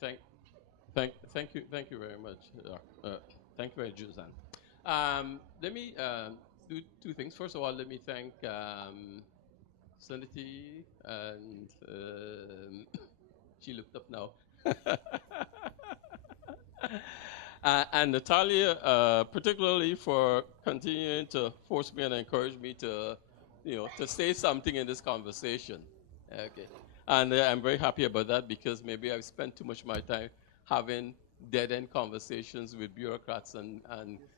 Thank, thank you very much. Thank you very much, Juzan. Let me do two things. First of all, let me thank Sanity and she looked up now. And Natalia, particularly for continuing to force me and encourage me to, to say something in this conversation. Okay. And I'm very happy about that because maybe I've spent too much of my time having dead-end conversations with bureaucrats and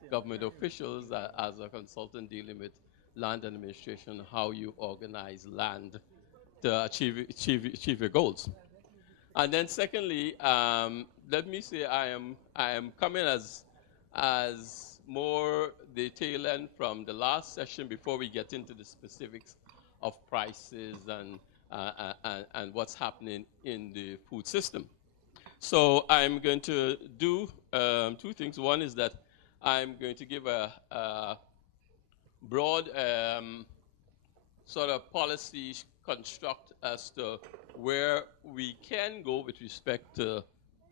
government officials as a consultant dealing with land administration, how you organize land to achieve your goals. And then secondly, let me say I am coming as more the tail end from the last session before we get into the specifics of prices and what's happening in the food system. So I'm going to do two things. One is that I'm going to give a broad sort of policy construct as to where we can go with respect to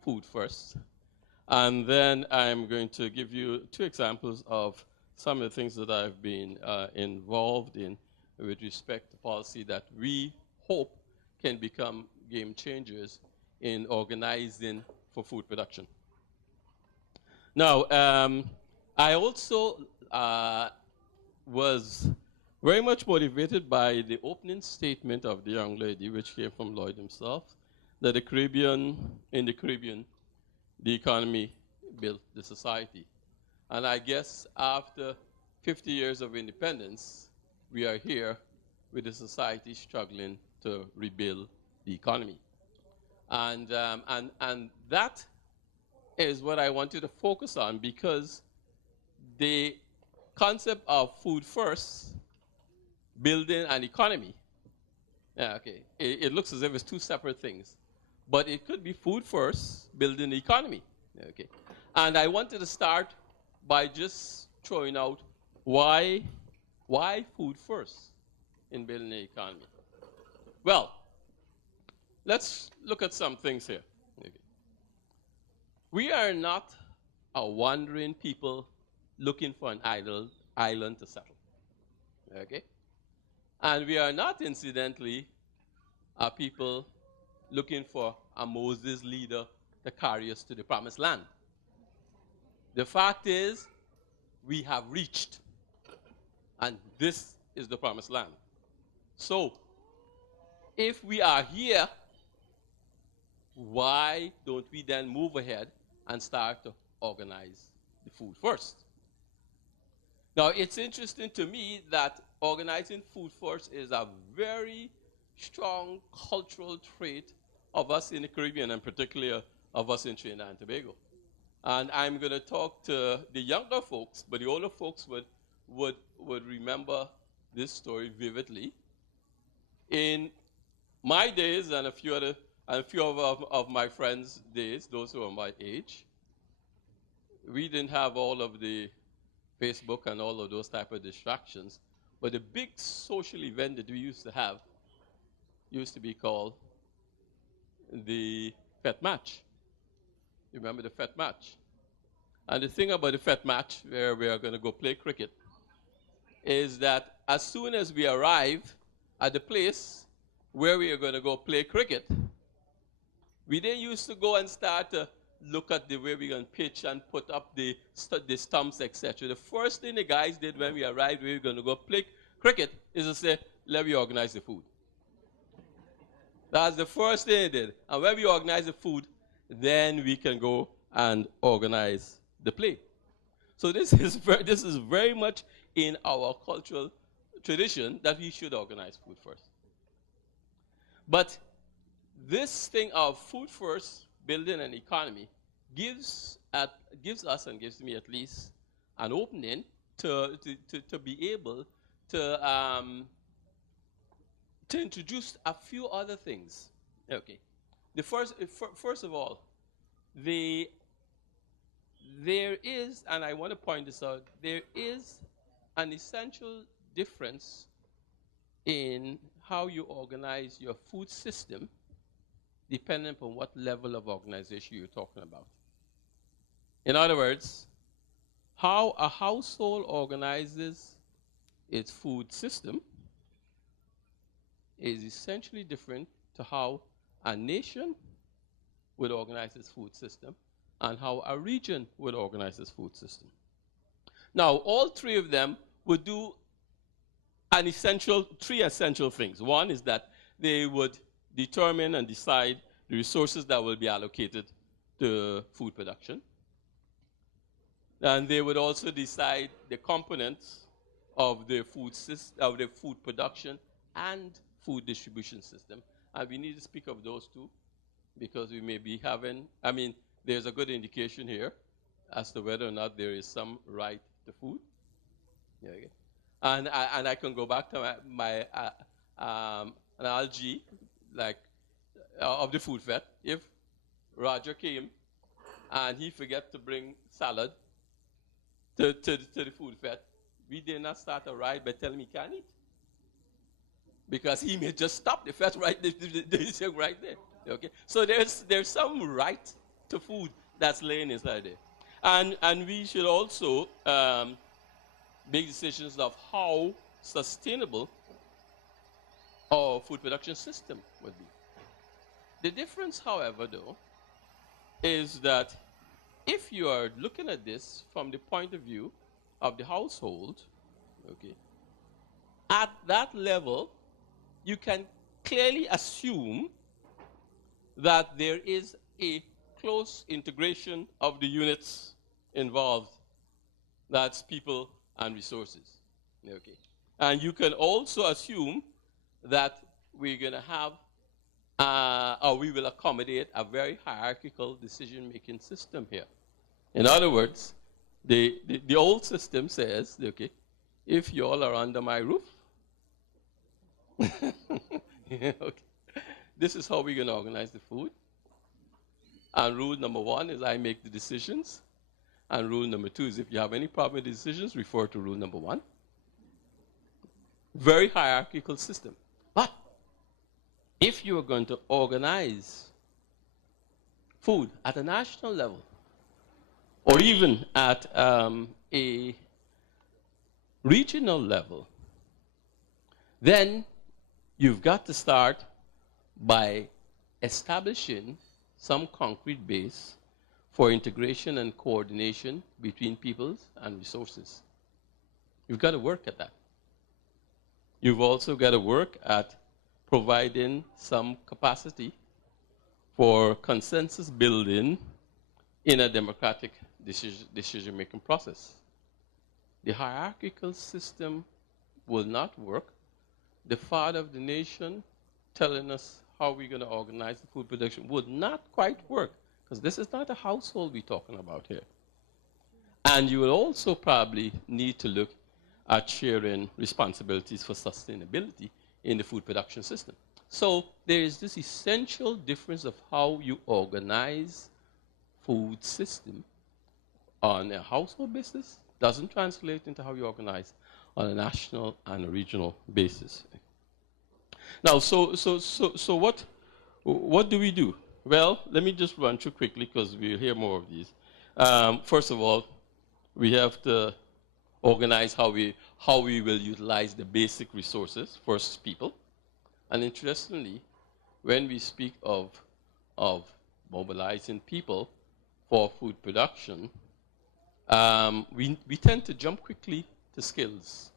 food first. And then I'm going to give you two examples of some of the things that I've been involved in with respect to policy that we hope can become game changers in organizing for food production. Now, I also was very much motivated by the opening statement of the young lady, which came from Lloyd himself, that in the Caribbean, the economy built the society. And I guess after 50 years of independence, we are here with the society struggling to rebuild the economy. And that is what I wanted to focus on, because the concept of food first, building an economy, it looks as if it's two separate things. But it could be food first, building the economy. Okay. And I wanted to start by just throwing out why food first in building the economy. Well, let's look at some things here. Okay. We are not a wandering people looking for an island to settle. Okay? And we are not, incidentally, a people looking for a Moses leader to carry us to the promised land. The fact is, we have reached, and this is the promised land. So, if we are here, why don't we then move ahead and start to organize the food first? Now, it's interesting to me that organizing food first is a very strong cultural trait of us in the Caribbean, and particularly of us in Trinidad and Tobago. And I'm going to talk to the younger folks, but the older folks would remember this story vividly. In my days and a few of my friends' days, those who are my age, we didn't have all of the Facebook and all of those type of distractions. But the big social event that we used to have used to be called the Fete Match. You remember the Fete Match? And the thing about the Fete Match, where we are going to go play cricket, is that as soon as we arrive at the place where we are going to go play cricket, we then used to go and start to look at the way we're going to pitch and put up the stumps, etc. The first thing the guys did when we arrived where we're going to go play cricket is to say, let me organize the food. That's the first thing they did. And when we organize the food, then we can go and organize the play. So this is very much in our cultural tradition that we should organize food first. But this thing of food first, building an economy, gives us and gives me at least an opening to be able to introduce a few other things. Okay, first of all, there is, and I want to point this out, there is an essential difference in how you organize your food system depending upon what level of organization you're talking about. In other words, how a household organizes its food system is essentially different to how a nation would organize its food system and how a region would organize its food system. Now, all three of them would do three essential things. One is that they would determine and decide the resources that will be allocated to food production. And they would also decide the components of the food production and food distribution system. And we need to speak of those two because we may be having, there's a good indication here as to whether or not there is some right to food. Yeah, okay. And I can go back to my analogy, of the food vet. If Roger came and he forgot to bring salad to the food vet, we did not start a ride by telling him he can't eat. Because he may just stop the vet right there. Okay? So there's some right to food that's laying inside there. And we should also make decisions of how sustainable our food production system would be. The difference, however, though, is that if you are looking at this from the point of view of the household, okay, at that level, you can clearly assume that there is a close integration of the units involved. That's people and resources. Okay. And you can also assume that we're going to have, or we will accommodate a very hierarchical decision-making system here. In other words, the old system says, okay, if you all are under my roof, okay, this is how we're going to organize the food. And rule number one is I make the decisions. And rule number two is if you have any problem with the decisions, refer to rule number one. Very hierarchical system. But if you are going to organize food at a national level, or even at a regional level, then you've got to start by establishing some concrete base for integration and coordination between peoples and resources. You've got to work at that. You've also got to work at providing some capacity for consensus building in a democratic decision-making process. The hierarchical system will not work. The father of the nation telling us how we're going to organize the food production would not quite work, because this is not a household we're talking about here. And you will also probably need to look at sharing responsibilities for sustainability in the food production system. So there is this essential difference of how you organize food system on a household basis doesn't translate into how you organize on a national and a regional basis. Now, so what do we do? Well, let me just run through quickly because we'll hear more of these. First of all, we have to organize how we will utilize the basic resources, first people. And interestingly, when we speak of mobilizing people for food production, we tend to jump quickly to skills.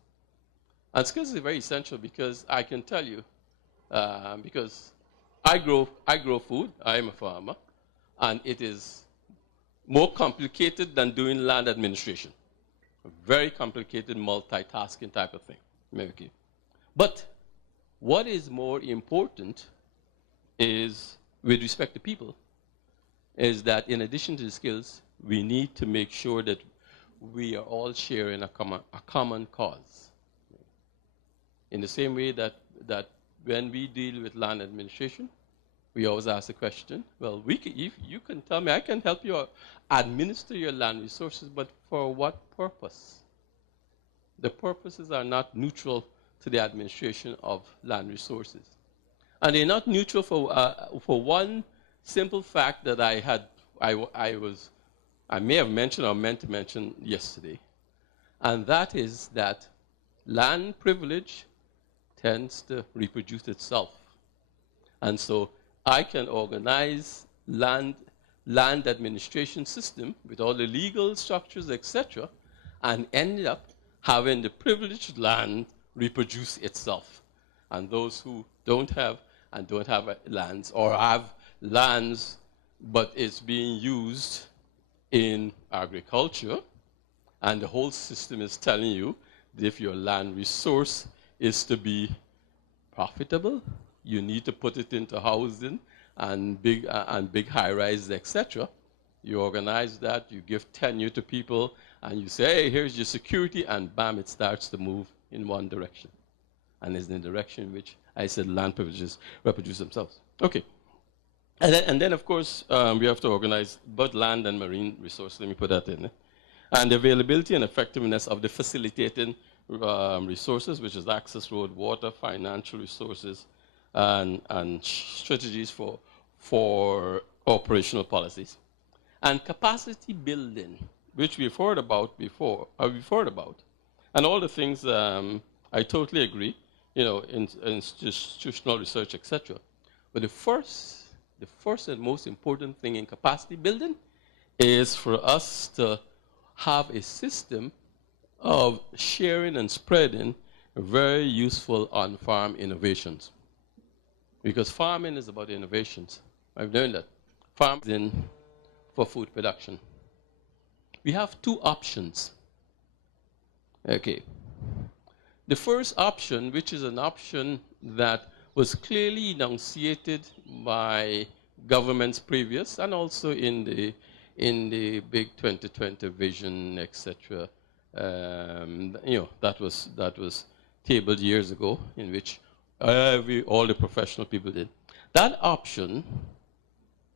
And skills is very essential because I can tell you, because I grow food, I am a farmer, and it is more complicated than doing land administration. A very complicated multitasking type of thing. Okay. But what is more important is, with respect to people, is that in addition to the skills, we need to make sure that we are all sharing a common cause. In the same way that when we deal with land administration, we always ask the question, well, if you can tell me, I can help you administer your land resources, but for what purpose? The purposes are not neutral to the administration of land resources. And they're not neutral for one simple fact that I may have mentioned or meant to mention yesterday. And that is that land privilege tends to reproduce itself. And so I can organize land administration system with all the legal structures, etc., and end up having the privileged land reproduce itself. And those who don't have lands, or have lands but it's being used in agriculture, and the whole system is telling you that if your land resource is to be profitable, you need to put it into housing and big high-rises, etc. You organize that, you give tenure to people, and you say, hey, here's your security, and bam, it starts to move in one direction. And it's in the direction in which I said land privileges reproduce themselves. Okay. And then of course, we have to organize both land and marine resources. Let me put that in. And the availability and effectiveness of the facilitating resources, which is access, road, water, financial resources, and strategies for operational policies. And capacity building, which we've heard about before, and all the things I totally agree, in institutional research, etc. But the first and most important thing in capacity building is for us to have a system of sharing and spreading very useful on-farm innovations. Because farming is about innovations. I've learned that. Farming for food production. We have two options. Okay. The first option, which is an option that was clearly enunciated by governments previous and also in the big 2020 vision, etc. That was tabled years ago, in which all the professional people did. That option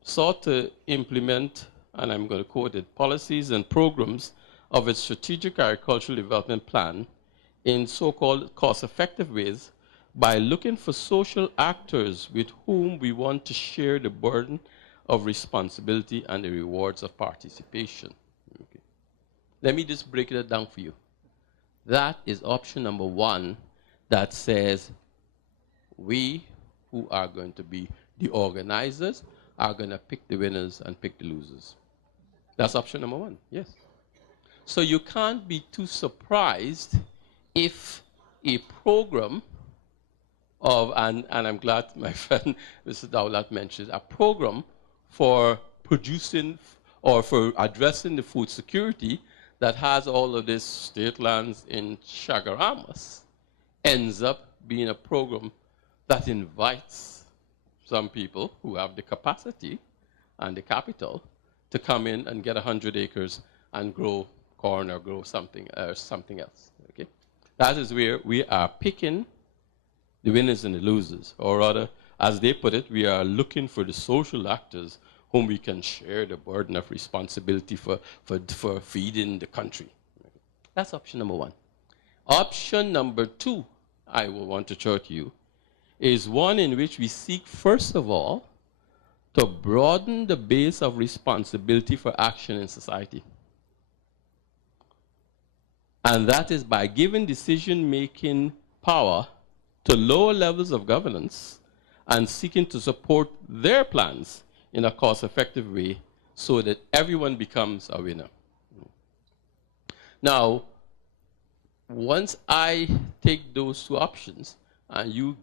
sought to implement, and I'm going to quote it, policies and programs of its strategic agricultural development plan in so-called cost-effective ways by looking for social actors with whom we want to share the burden of responsibility and the rewards of participation. Okay. Let me just break it down for you. That is option number one, that says we who are going to be the organizers are going to pick the winners and pick the losers. That's option number one, yes. So you can't be too surprised if a program of, and I'm glad my friend Mr. Dowlat mentioned, a program for producing or for addressing the food security that has all of these state lands in Chagaramas ends up being a program that invites some people who have the capacity and the capital to come in and get 100 acres and grow corn or grow something else. Okay? That is where we are picking the winners and the losers, or rather, as they put it, we are looking for the social actors whom we can share the burden of responsibility for feeding the country. That's option number one. Option number two, I will want to show to you, is one in which we seek, first of all, to broaden the base of responsibility for action in society. And that is by giving decision-making power to lower levels of governance and seeking to support their plans in a cost-effective way so that everyone becomes a winner. Now, once I take those two options and you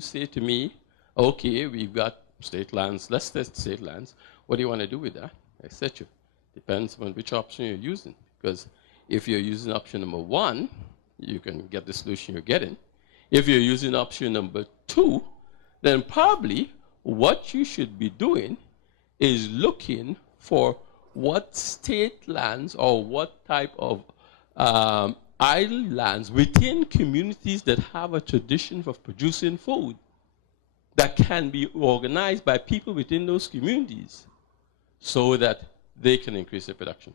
say to me, okay, we've got state lands, let's test state lands. What do you want to do with that? Etc. Depends on which option you're using. Because if you're using option number one, you can get the solution you're getting. If you're using option number two, then probably what you should be doing is looking for what state lands or what type of idle lands within communities that have a tradition of producing food that can be organized by people within those communities so that they can increase their production.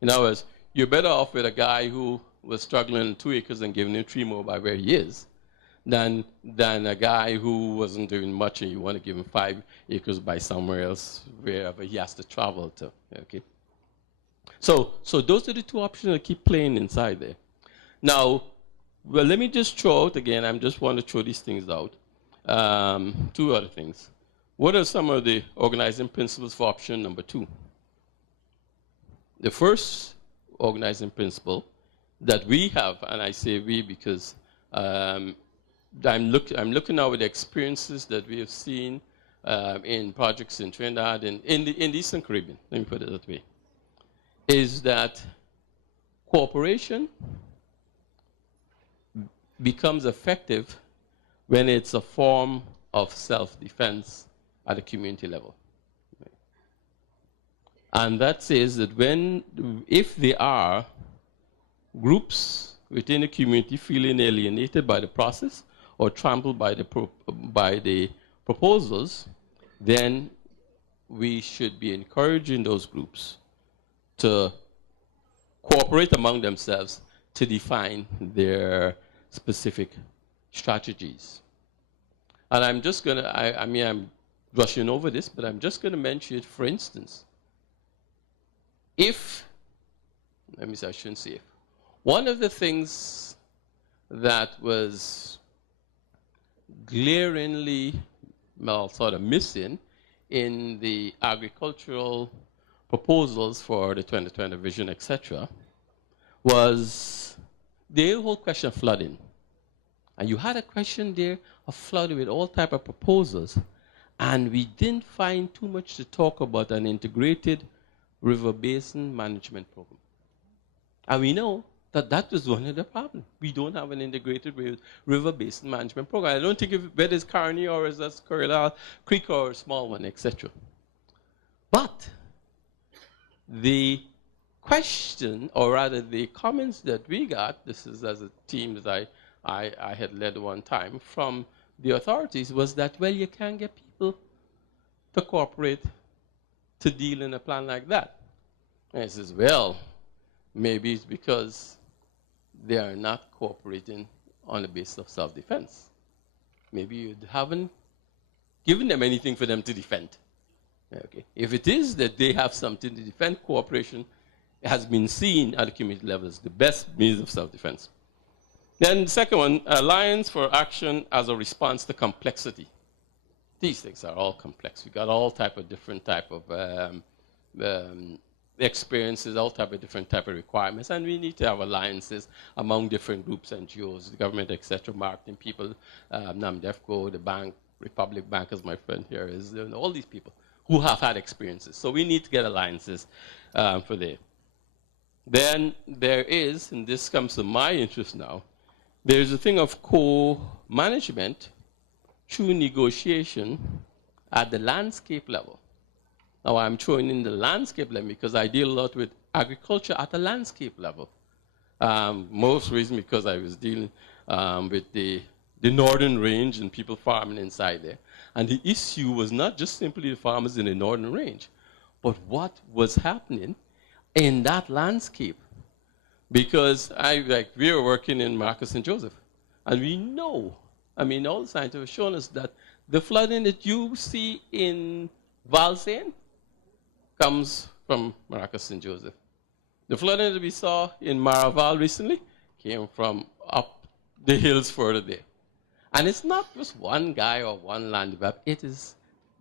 In other words, you're better off with a guy who was struggling in 2 acres and giving him 3 more by where he is than a guy who wasn't doing much and you want to give him 5 acres by somewhere else, wherever he has to travel to. Okay. So those are the two options that keep playing inside there. Now, well, let me just throw out again. I just want to throw these things out. Two other things. What are some of the organizing principles for option number 2? The first organizing principle that we have, and I say we because I'm looking now at the experiences that we have seen in projects in Trinidad and in the Eastern Caribbean, let me put it that way, is that cooperation becomes effective when it's a form of self-defense at a community level. And that says that if there are groups within a community feeling alienated by the process or trampled by the proposals, then we should be encouraging those groups to cooperate among themselves to define their specific strategies. And I'm just going to, I mean, I'm rushing over this, but I'm just going to mention it. For instance, let me say, I shouldn't say if. One of the things that was glaringly sort of missing in the agricultural proposals for the 2020 vision, etc., was the whole question of flooding. And you had a question there of flooding with all type of proposals, and we didn't find too much to talk about an integrated river basin management program. And we know that that was one of the problems. We don't have an integrated river basin management program. I don't think whether it's Carney or is that Currituck Creek or a small one, etc. But the question, or rather the comments that we got, this is as a team that I had led one time from the authorities, was that, well, you can't get people to cooperate to deal in a plan like that. And I says, well, maybe it's because they are not cooperating on the basis of self-defense. Maybe you haven't given them anything for them to defend. Okay. If it is that they have something to defend, cooperation has been seen at the community level as the best means of self-defense. Then the second one, alliance for action as a response to complexity. These things are all complex. We've got all type of different type of experiences, all type of different type of requirements, and we need to have alliances among different groups, NGOs, the government, etc., marketing people, NAMDEFCO, the bank, Republic Bank, as my friend here is, all these people who have had experiences. So we need to get alliances for there. Then there is, and this comes to my interest now, there's a thing of co-management through negotiation at the landscape level. Now I'm throwing in the landscape level because I deal a lot with agriculture at the landscape level. Most reason because I was dealing with the northern range and people farming inside there. And the issue was not just simply the farmers in the northern range, but what was happening in that landscape. Because we were working in Marcus and Joseph, and we know, I mean, all the scientists have shown us that the flooding that you see in Valsain comes from Marcus and Joseph. The flooding that we saw in Maraval recently came from up the hills further there. And it's not just one guy or one land developer, it is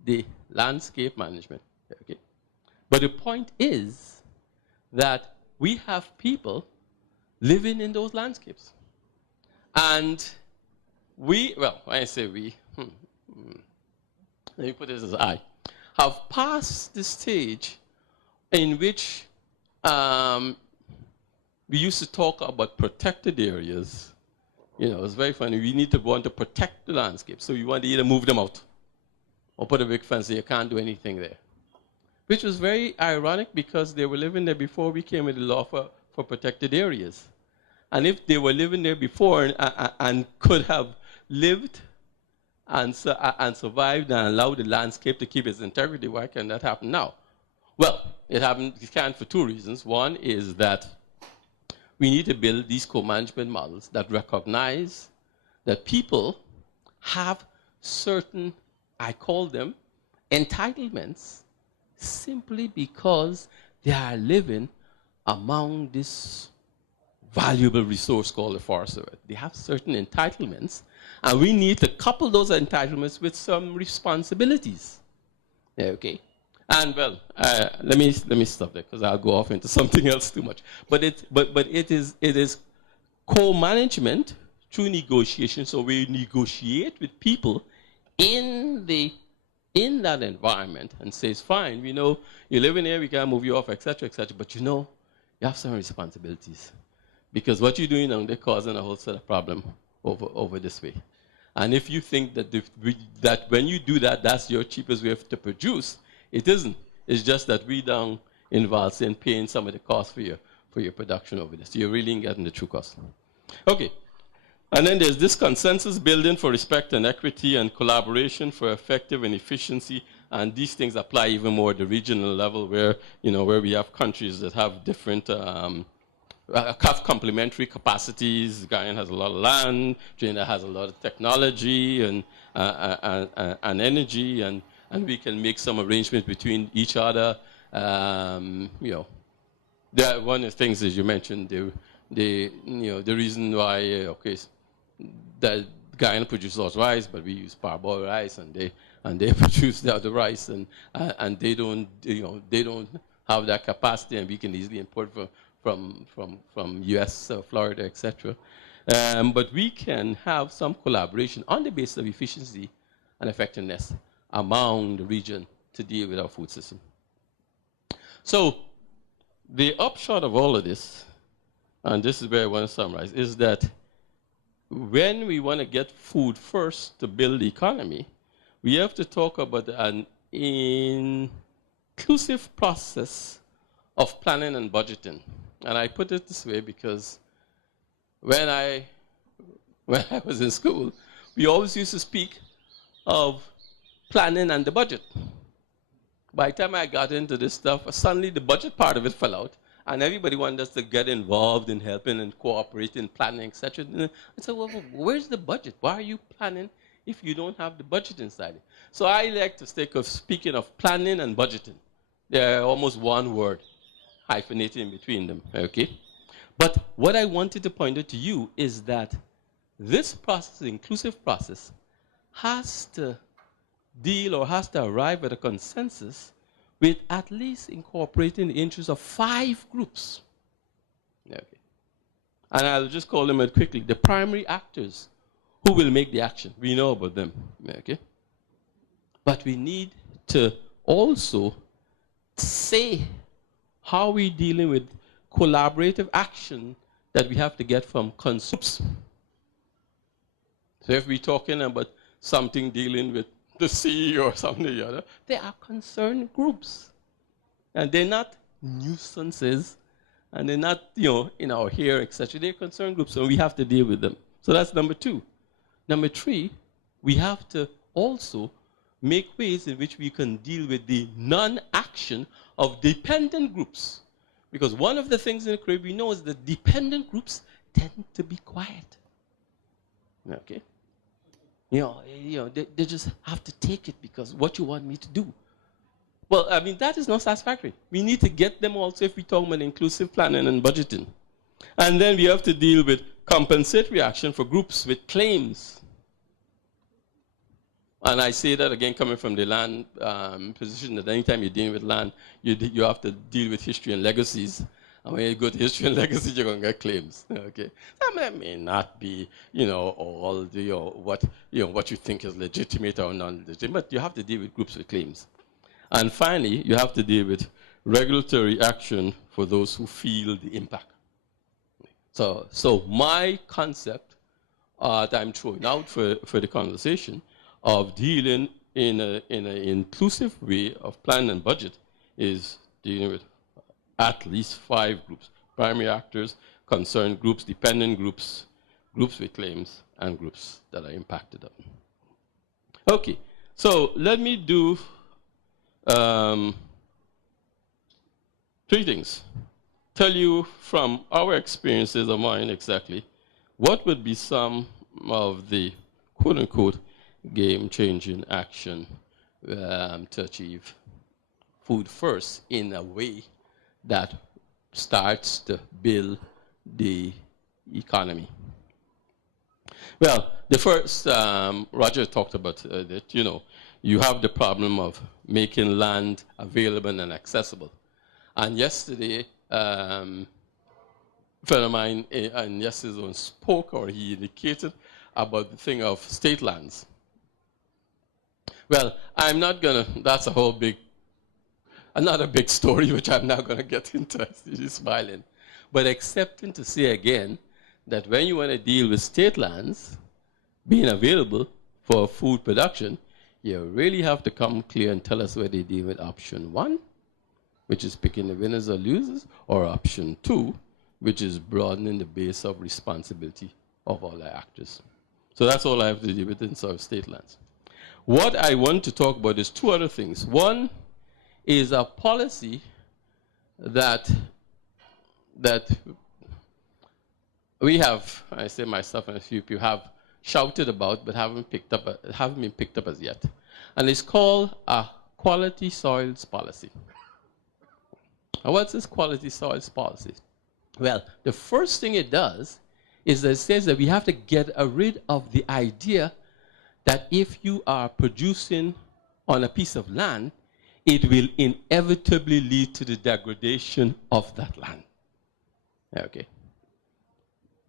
the landscape management. Okay? But the point is that we have people living in those landscapes. And we, well, when I say we, let me put this as I, have passed the stage in which we used to talk about protected areas. You know, it's very funny. We need to want to protect the landscape. So you want to either move them out or put a big fence so you can't do anything there. Which was very ironic because they were living there before we came with the law for protected areas. And if they were living there before and could have lived and survived and allowed the landscape to keep its integrity, why can that happen now? Well, it can't for two reasons. One is that we need to build these co-management models that recognize that people have certain, I call them, entitlements simply because they are living among this valuable resource called the forest. They have certain entitlements, and we need to couple those entitlements with some responsibilities. Okay, and well, let me stop there because I'll go off into something else too much. But it is co-management through negotiation. So we negotiate with people in that environment and says, fine, we know you live in here, we can't move you off, etc., etc. But you know, you have some responsibilities because what you're doing now, they're causing a whole set of problem over this way. And if you think that that when you do that, that's your cheapest way to produce, it isn't. It's just that we down involved in paying some of the cost for your production over there. So you're really getting the true cost. Okay. And then there's this consensus building for respect and equity and collaboration for effective and efficiency. And these things apply even more at the regional level where, where we have countries that have different have complementary capacities. Guyana has a lot of land, Trinidad has a lot of technology and energy, and we can make some arrangements between each other. One of the things, as you mentioned, the reason why that Guyana produces lots of rice, but we use parboiled rice, and they produce the other rice, and they don't have that capacity, and we can easily import from U.S., Florida, etc. But we can have some collaboration on the basis of efficiency and effectiveness among the region to deal with our food system. So the upshot of all of this, and this is where I want to summarize, is that when we want to get food first to build the economy, we have to talk about an inclusive process of planning and budgeting. And I put it this way because when I was in school, we always used to speak of planning and the budget. By the time I got into this stuff, suddenly the budget part of it fell out, and everybody wanted us to get involved in helping and cooperating, planning, etc. I said, well, where's the budget? Why are you planning if you don't have the budget inside it? So I like to speaking of planning and budgeting. They're almost one word, hyphenated in between them, okay? But what I wanted to point out to you is that this process, the inclusive process, has to deal or has to arrive at a consensus with at least incorporating the interests of 5 groups. Okay. And I'll just call them out quickly. The primary actors who will make the action. We know about them, okay? But we need to also say how we're dealing with collaborative action that we have to get from consumers. So if we're talking about something dealing with the sea or something or the other, they are concerned groups. And they're not nuisances, and they're not, in our hair, etc. They're concerned groups, and we have to deal with them. So that's number 2. Number 3, we have to also make ways in which we can deal with the non-action of dependent groups. Because one of the things in the Caribbean we know is that dependent groups tend to be quiet. Okay? They just have to take it because what you want me to do. Well, I mean, that is not satisfactory. We need to get them also if we talk about inclusive planning and budgeting. And then we have to deal with compensatory action for groups with claims. And I say that again coming from the land position, that anytime you're dealing with land, you have to deal with history and legacies. And when you go to history and legacy, you're going to get claims. Okay, that may not be, all the what you think is legitimate or non-legitimate, but you have to deal with groups with claims. And finally, you have to deal with regulatory action for those who feel the impact. So my concept that I'm throwing out for the conversation of dealing in an inclusive way of plan and budget is dealing with at least 5 groups: primary actors, concerned groups, dependent groups, groups with claims, and groups that are impacted on. Okay, so let me do 3 things. Tell you from our experiences of mine exactly what would be some of the quote-unquote game-changing action to achieve food first in a way that starts to build the economy. Well, the first, Roger talked about that, you know, you have the problem of making land available and accessible. And yesterday, a friend of mine and yesterday's one spoke, or he indicated about the thing of state lands. Well, I'm not gonna, that's a whole big, another big story, which I'm not gonna get into. He's smiling. But excepting to say again, that when you want to deal with state lands being available for food production, you really have to come clear and tell us whether they deal with option 1, which is picking the winners or losers, or option 2, which is broadening the base of responsibility of all the actors. So that's all I have to do with in sort of state lands. What I want to talk about is 2 other things. One is a policy that we have, I say myself and a few people have shouted about, but haven't been picked up as yet. And it's called a quality soils policy. And what's this quality soils policy? Well, the first thing it does is that it says that we have to get rid of the idea that if you are producing on a piece of land, it will inevitably lead to the degradation of that land. Okay.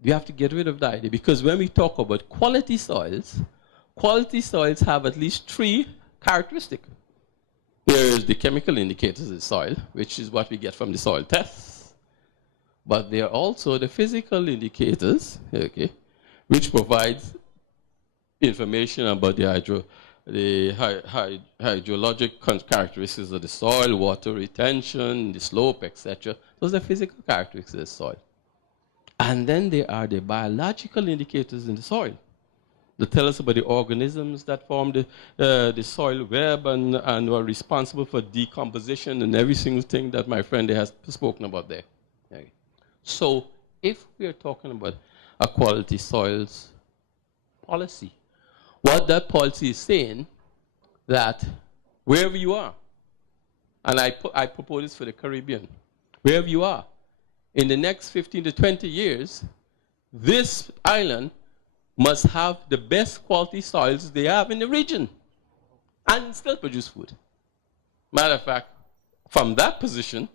We have to get rid of that idea, because when we talk about quality soils have at least 3 characteristics. There is the chemical indicators of the soil, which is what we get from the soil tests. But there are also the physical indicators, okay, which provides information about the hydrologic characteristics of the soil, water retention, the slope, etc. Those are physical characteristics of the soil. And then there are the biological indicators in the soil that tell us about the organisms that form the soil web and are responsible for decomposition and every single thing that my friend has spoken about there. Okay. So if we are talking about a quality soils policy, what that policy is saying that wherever you are, and I propose this for the Caribbean, wherever you are, in the next 15 to 20 years, this island must have the best quality soils they have in the region and still produce food. Matter of fact, from that position,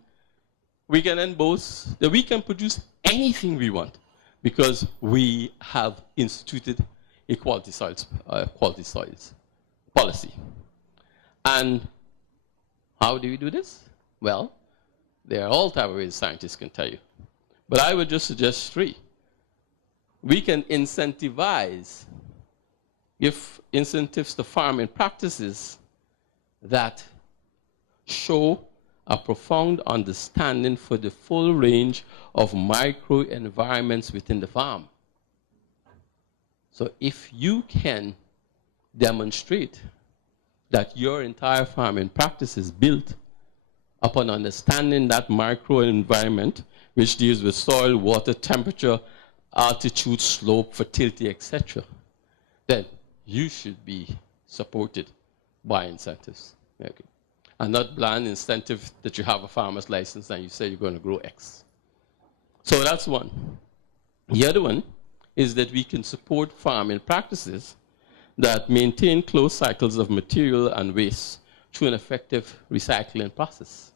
we can then boast that we can produce anything we want because we have instituted a quality soils policy. And how do we do this? Well, there are all types of ways scientists can tell you. But I would just suggest 3. We can incentivize, give incentives to farming practices that show a profound understanding for the full range of microenvironments within the farm. So if you can demonstrate that your entire farming practice is built upon understanding that microenvironment, which deals with soil, water, temperature, altitude, slope, fertility, etc., then you should be supported by incentives. Okay. And not blind incentive that you have a farmer's license and you say you're going to grow X. So that's one. The other one is that we can support farming practices that maintain closed cycles of material and waste through an effective recycling process.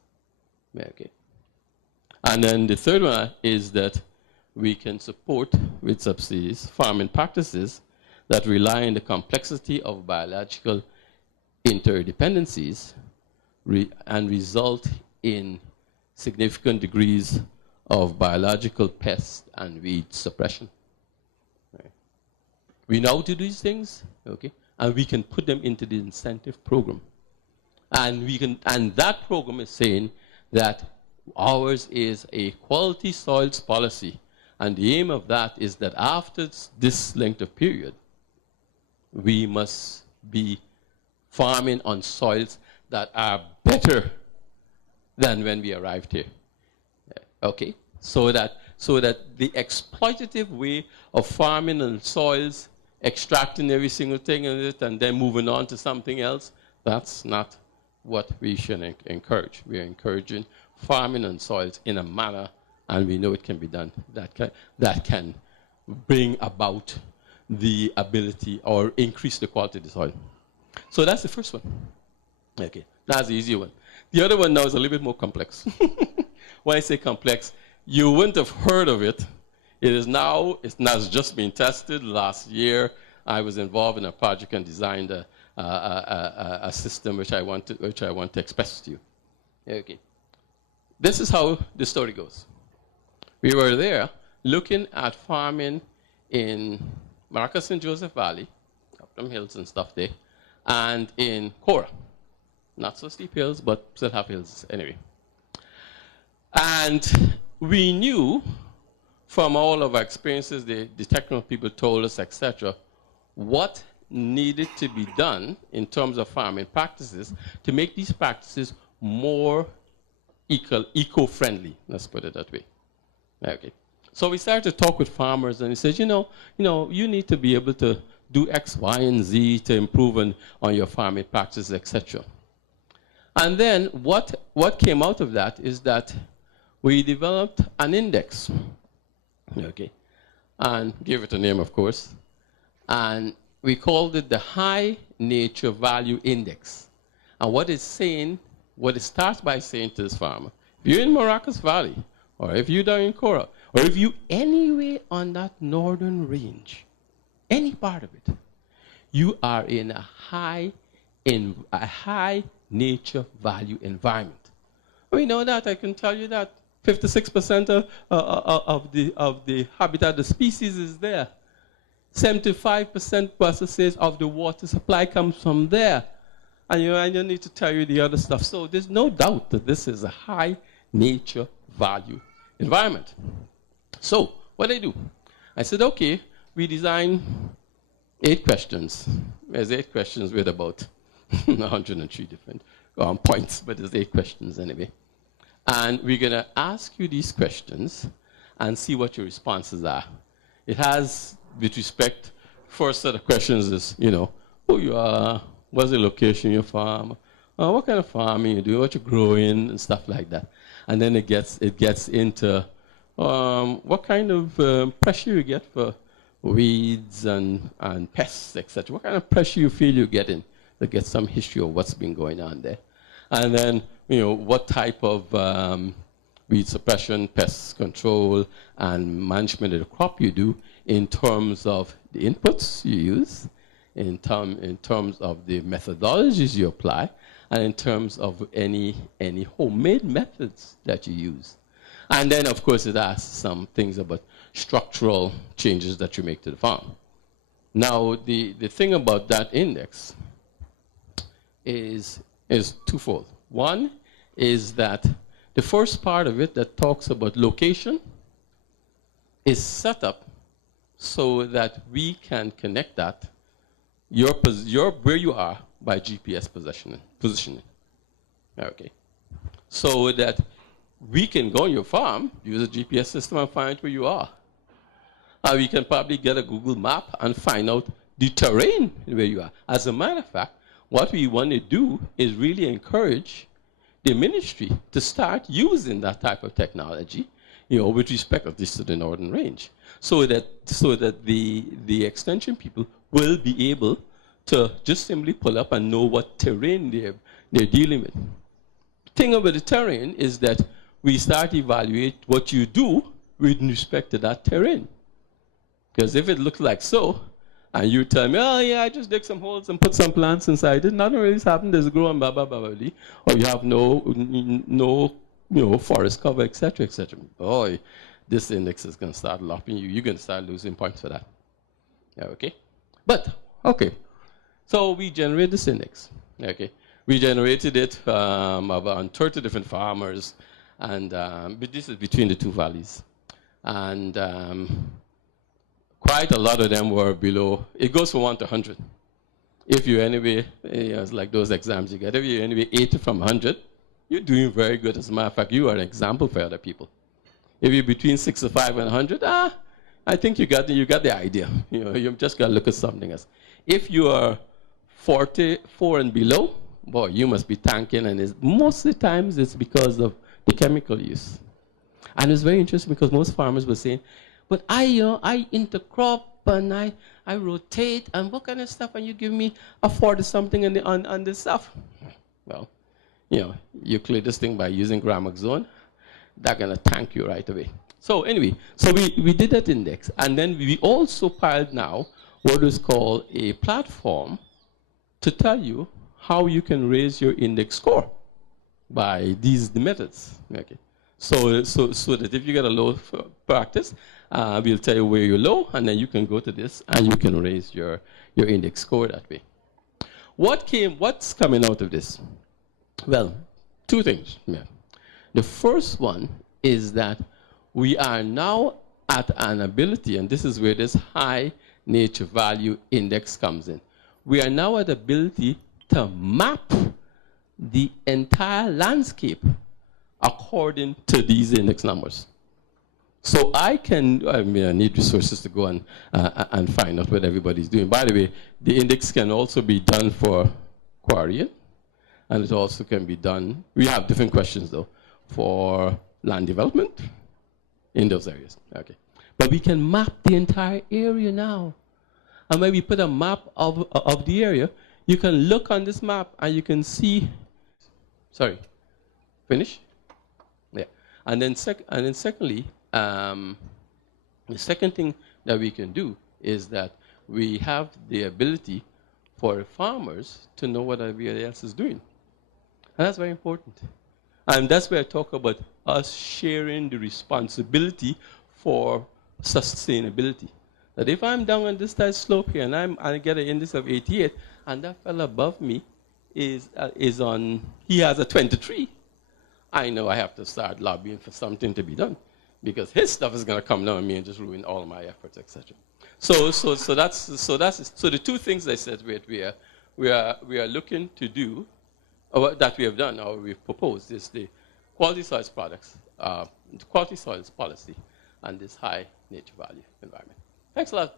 Okay. And then the third one is that we can support with subsidies farming practices that rely on the complexity of biological interdependencies and result in significant degrees of biological pest and weed suppression. Right. We know how to do these things, okay, and we can put them into the incentive program. And that program is saying that ours is a quality soils policy, and the aim of that is that after this length of period, we must be farming on soils that are better than when we arrived here. Okay, so that the exploitative way of farming on soils extracting every single thing in it and then moving on to something else. That's not what we should encourage. We are encouraging farming on soils in a manner, and we know it can be done, that can bring about the ability or increase the quality of the soil. So that's the first one. Okay, that's the easy one. The other one now is a little bit more complex. When I say complex, you wouldn't have heard of it. It's just been tested. Last year, I was involved in a project and designed a system which I want to express to you. Okay. This is how the story goes. We were there looking at farming in Maracas and Joseph Valley, up them hills and stuff there, and in Cora. Not so steep hills, but still have hills anyway. And we knew from all of our experiences, the technical people told us, etc., what needed to be done in terms of farming practices to make these practices more eco-friendly. Let's put it that way. Okay. So we started to talk with farmers, and he says, you need to be able to do X, Y, and Z to improve on your farming practices, etc. And then what came out of that is that we developed an index, okay, and gave it a name, of course, and we called it the High Nature Value Index. And what it starts by saying to this farmer, if you're in Maracas Valley, or if you're down in Cora, or if you anywhere on that northern range, any part of it, you are in a high nature value environment. We know that. I can tell you that 56% of the habitat of the species is there. 75% Buster says of the water supply comes from there. And I don't need to tell you the other stuff. So there's no doubt that this is a high nature value environment. So what did I do? I said, okay, we designed 8 questions. There's 8 questions with about 103 different points, but there's 8 questions anyway. And we're going to ask you these questions and see what your responses are. It has, with respect, first set of questions is, who you are, what's the location of your farm, what kind of farming you do, what you're growing, and stuff like that. And then it gets into what kind of pressure you get for weeds and pests, etc. What kind of pressure you feel you're getting to get some history of what's been going on there. And then, what type of weed suppression, pest control, and management of the crop you do in terms of the inputs you use, in terms of the methodologies you apply, and in terms of any homemade methods that you use. And then, of course, it asks some things about structural changes that you make to the farm. Now, the thing about that index is twofold. One is that the first part of it that talks about location is set up so that we can connect that, where you are, by GPS positioning. Okay. So that we can go on your farm, use a GPS system and find where you are. And we can probably get a Google map and find out the terrain where you are. As a matter of fact, what we want to do is really encourage the ministry to start using that type of technology, with respect of this to the northern range, so that the extension people will be able to just simply pull up and know what terrain they're dealing with. The thing about the terrain is that we start to evaluate what you do with respect to that terrain. Because if it looks like so, and you tell me, oh yeah, I just dig some holes and put some plants inside it, nothing really happened, there's a growing blah, blah, blah, blah, blah, or you have no forest cover, etc., etc. Boy, this index is going to start lopping you. You're going to start losing points for that. Yeah, okay? But, okay. So we generate this index. Okay? We generated it about 30 different farmers, and but this is between the 2 valleys. And quite a lot of them were below. It goes from 1 to 100. If you anyway, it's like those exams you get. If you anyway 80 from 100, you're doing very good. As a matter of fact, you are an example for other people. If you're between 65 and 100, I think you got the idea. You know, you've just got to look at something else. If you are 44 and below, boy, you must be tanking, and most of the times it's because of the chemical use. And it's very interesting because most farmers were saying, but I intercrop and I rotate and what kind of stuff, and you give me a 40-something on this stuff. Well, you know, you clear this thing by using Gramaxone, they're going to tank you right away. So anyway, so we did that index, and then we also piled now what is called a platform to tell you how you can raise your index score by the methods. Okay. So that if you get a low practice, we'll tell you where you're low, and then you can go to this, and you can raise your index score that way. What's coming out of this? Well, two things. Yeah. The first one is that we are now at an ability, and this is where this high nature value index comes in. We are now at the ability to map the entire landscape according to these index numbers. So I need resources to go and find out what everybody's doing. By the way, the index can also be done for quarrying, and it also can be done, we have different questions though, for land development in those areas. Okay. But we can map the entire area now. And when we put a map of the area, you can look on this map and you can see, sorry, finish? Yeah. And then secondly, the second thing that we can do is that we have the ability for farmers to know what everybody else is doing. And that's very important. And that's where I talk about us sharing the responsibility for sustainability. That if I'm down on this tight slope here and I get an index of 88, and that fellow above me he has a 23, I know I have to start lobbying for something to be done, because his stuff is going to come down on me and just ruin all my efforts, etc. So the two things I said we are looking to do, or that we have done or we've proposed, is the quality soils products, the quality soils policy, and this high nature value environment. Thanks a lot.